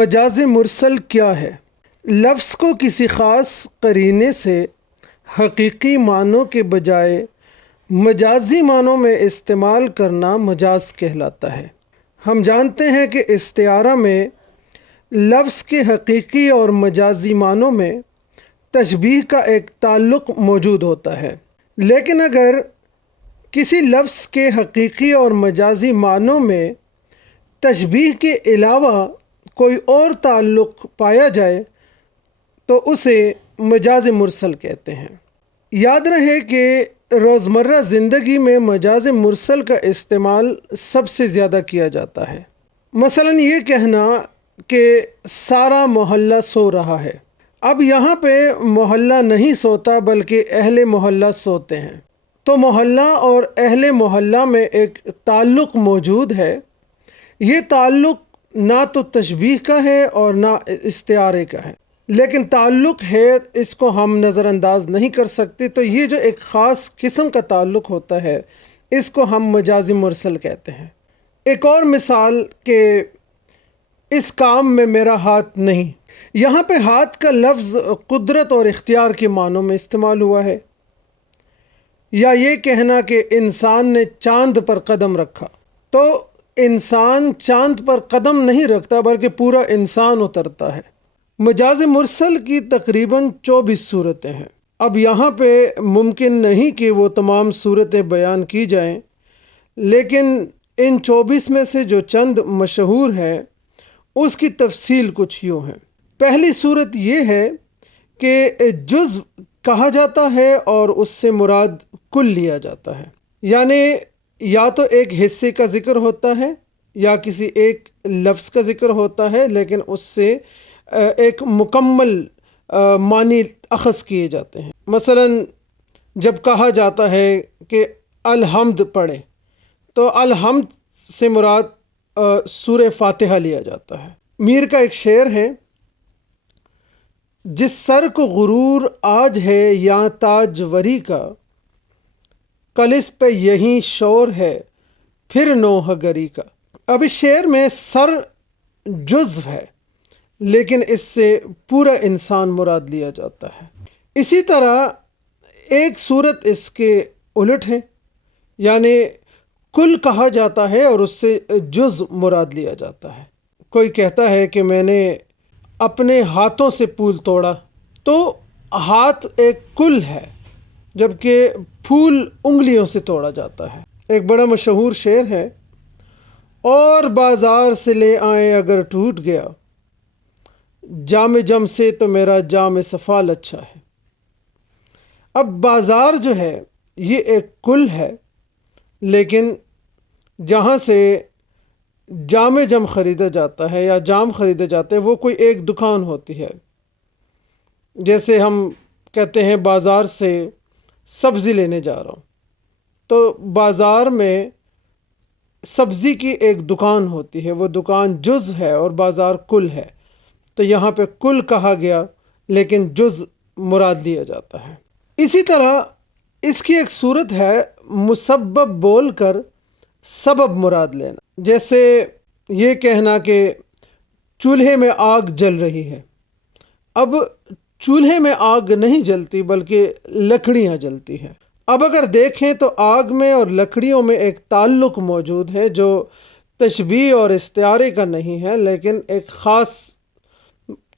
مجاز مرسل کیا ہے؟ لفظ کو کسی خاص قرینے سے حقیقی معنوں کے بجائے مجازی معنوں میں استعمال کرنا مجاز کہلاتا ہے۔ ہم جانتے ہیں کہ استعارہ میں لفظ کے حقیقی اور مجازی معنوں میں تشبیہ کا ایک تعلق موجود ہوتا ہے، لیکن اگر کسی لفظ کے حقیقی اور مجازی معنوں میں تشبیہ کے علاوہ کوئی اور تعلق پایا جائے تو اسے مجاز مرسل کہتے ہیں۔ یاد رہے کہ روزمرہ زندگی میں مجاز مرسل کا استعمال سب سے زیادہ کیا جاتا ہے۔ مثلا یہ کہنا کہ سارا محلہ سو رہا ہے۔ اب یہاں پہ محلہ نہیں سوتا بلکہ اہل محلہ سوتے ہیں، تو محلہ اور اہل محلہ میں ایک تعلق موجود ہے۔ یہ تعلق نہ تو تشبیہ کا ہے اور نہ استعارے کا ہے، لیکن تعلق ہے، اس کو ہم نظر انداز نہیں کر سکتے۔ تو یہ جو ایک خاص قسم کا تعلق ہوتا ہے اس کو ہم مجاز مرسل کہتے ہیں۔ ایک اور مثال کہ اس کام میں میرا ہاتھ نہیں، یہاں پہ ہاتھ کا لفظ قدرت اور اختیار کے معنوں میں استعمال ہوا ہے۔ یا یہ کہنا کہ انسان نے چاند پر قدم رکھا، تو انسان چاند پر قدم نہیں رکھتا بلکہ پورا انسان اترتا ہے۔ مجاز مرسل کی تقریباً 24 صورتیں ہیں۔ اب یہاں پہ ممکن نہیں کہ وہ تمام صورتیں بیان کی جائیں، لیکن ان 24 میں سے جو چند مشہور ہیں اس کی تفصیل کچھ یوں ہے۔ پہلی صورت یہ ہے کہ جزو کہا جاتا ہے اور اس سے مراد کل لیا جاتا ہے، یعنی یا تو ایک حصے کا ذکر ہوتا ہے یا کسی ایک لفظ کا ذکر ہوتا ہے، لیکن اس سے ایک مکمل معنی اخذ کیے جاتے ہیں۔ مثلا جب کہا جاتا ہے کہ الحمد پڑھے تو الحمد سے مراد سورہ فاتحہ لیا جاتا ہے۔ میر کا ایک شعر ہے، جس سر کو غرور آج ہے یا تاج وری کا، کل اس پہ یہی شور ہے پھر نوحہ گری کا۔ اب اس شعر میں سر جزو ہے لیکن اس سے پورا انسان مراد لیا جاتا ہے۔ اسی طرح ایک صورت اس کے الٹ ہے، یعنی کل کہا جاتا ہے اور اس سے جزو مراد لیا جاتا ہے۔ کوئی کہتا ہے کہ میں نے اپنے ہاتھوں سے پھول توڑا، تو ہاتھ ایک کل ہے جبکہ پھول انگلیوں سے توڑا جاتا ہے۔ ایک بڑا مشہور شعر ہے، اور بازار سے لے آئیں اگر ٹوٹ گیا، جام جم سے تو میرا جام سفال اچھا ہے۔ اب بازار جو ہے یہ ایک کل ہے، لیکن جہاں سے جام جم خریدا جاتا ہے یا جام خریدے جاتے ہیں وہ کوئی ایک دکان ہوتی ہے۔ جیسے ہم کہتے ہیں بازار سے سبزی لینے جا رہا ہوں، تو بازار میں سبزی کی ایک دکان ہوتی ہے، وہ دکان جز ہے اور بازار کل ہے، تو یہاں پہ کل کہا گیا لیکن جز مراد لیا جاتا ہے۔ اسی طرح اس کی ایک صورت ہے مسبب بول کر سبب مراد لینا، جیسے یہ کہنا کہ چولہے میں آگ جل رہی ہے۔ اب چولہے میں آگ نہیں جلتی بلکہ لکڑیاں جلتی ہیں۔ اب اگر دیکھیں تو آگ میں اور لکڑیوں میں ایک تعلق موجود ہے جو تشبیہ اور استعارے کا نہیں ہے، لیکن ایک خاص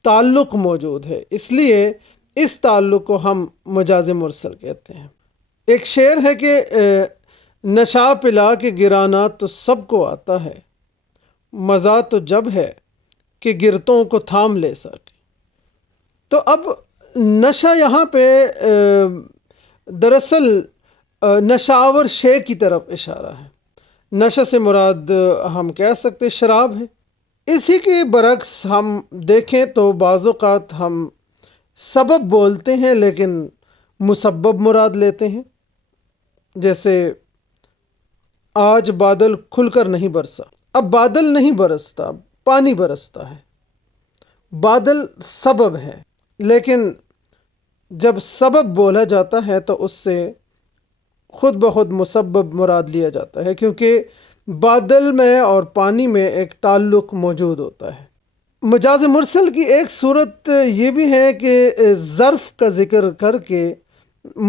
تعلق موجود ہے، اس لیے اس تعلق کو ہم مجاز مرسل کہتے ہیں۔ ایک شعر ہے کہ نشہ پلا کے گرانا تو سب کو آتا ہے، مزہ تو جب ہے کہ گرتوں کو تھام لے سکے۔ تو اب نشہ یہاں پہ دراصل نشاور شے کی طرف اشارہ ہے۔ نشہ سے مراد ہم کہہ سکتے شراب ہے۔ اسی کے برعکس ہم دیکھیں تو بعض اوقات ہم سبب بولتے ہیں لیکن مسبب مراد لیتے ہیں، جیسے آج بادل کھل کر نہیں برسا۔ اب بادل نہیں برستا، پانی برستا ہے۔ بادل سبب ہے، لیکن جب سبب بولا جاتا ہے تو اس سے خود بخود مسبب مراد لیا جاتا ہے، کیونکہ بادل میں اور پانی میں ایک تعلق موجود ہوتا ہے۔ مجاز مرسل کی ایک صورت یہ بھی ہے کہ ظرف کا ذکر کر کے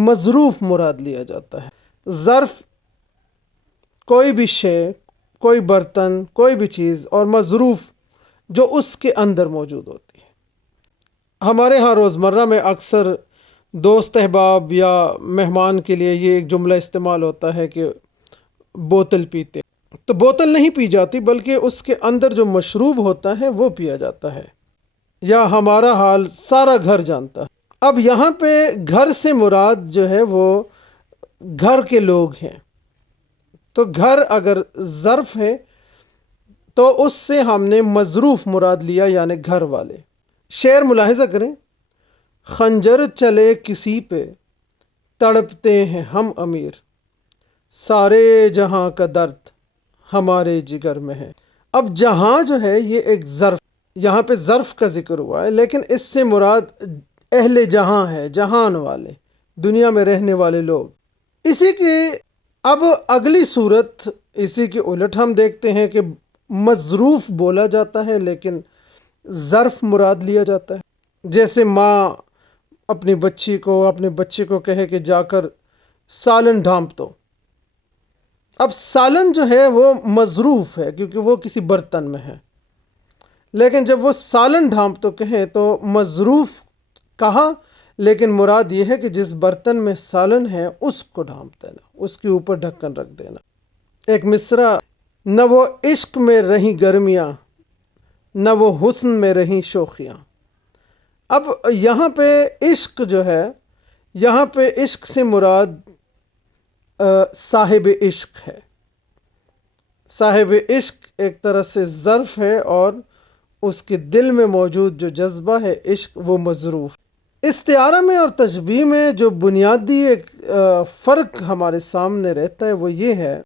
مظروف مراد لیا جاتا ہے۔ ظرف کوئی بھی شے، کوئی برتن، کوئی بھی چیز، اور مظروف جو اس کے اندر موجود ہوتی ہے۔ ہمارے ہاں روزمرہ میں اکثر دوست احباب یا مہمان کے لیے یہ ایک جملہ استعمال ہوتا ہے کہ بوتل پیتے، تو بوتل نہیں پی جاتی بلکہ اس کے اندر جو مشروب ہوتا ہے وہ پیا جاتا ہے، یا ہمارا حال سارا گھر جانتا ہے۔ اب یہاں پہ گھر سے مراد جو ہے وہ گھر کے لوگ ہیں، تو گھر اگر ظرف ہے تو اس سے ہم نے مظروف مراد لیا، یعنی گھر والے۔ شعر ملاحظہ کریں: خنجر چلے کسی پہ تڑپتے ہیں ہم امیر، سارے جہاں کا درد ہمارے جگر میں ہے۔ اب جہاں جو ہے یہ ایک ظرف، یہاں پہ ظرف کا ذکر ہوا ہے، لیکن اس سے مراد اہل جہاں ہے، جہان والے، دنیا میں رہنے والے لوگ۔ اسی کے اب اگلی صورت، اسی کے الٹ ہم دیکھتے ہیں کہ مظروف بولا جاتا ہے لیکن ظرف مراد لیا جاتا ہے۔ جیسے ماں اپنے بچے کو کہے کہ جا کر سالن ڈھانپ دو۔ اب سالن جو ہے وہ مظروف ہے کیونکہ وہ کسی برتن میں ہے، لیکن جب وہ سالن ڈھانپ دو کہیں تو مظروف کہا، لیکن مراد یہ ہے کہ جس برتن میں سالن ہے اس کو ڈھانپ دینا، اس کے اوپر ڈھکن رکھ دینا۔ ایک مصرع: نہ وہ عشق میں رہیں گرمیاں، نہ وہ حسن میں رہیں شوخیاں۔ اب یہاں پہ عشق جو ہے، یہاں پہ عشق سے مراد صاحب عشق ہے۔ صاحب عشق ایک طرح سے ظرف ہے اور اس کے دل میں موجود جو جذبہ ہے عشق، وہ مظروف۔ استعارہ میں اور تشبیہ میں جو بنیادی ایک فرق ہمارے سامنے رہتا ہے وہ یہ ہے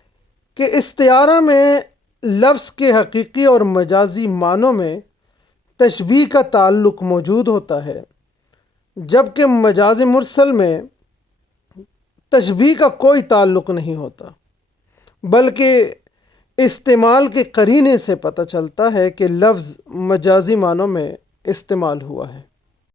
کہ استعارہ میں لفظ کے حقیقی اور مجازی معنوں میں تشبیہ کا تعلق موجود ہوتا ہے، جبکہ مجاز مرسل میں تشبیہ کا کوئی تعلق نہیں ہوتا، بلکہ استعمال کے قرینے سے پتہ چلتا ہے کہ لفظ مجازی معنوں میں استعمال ہوا ہے۔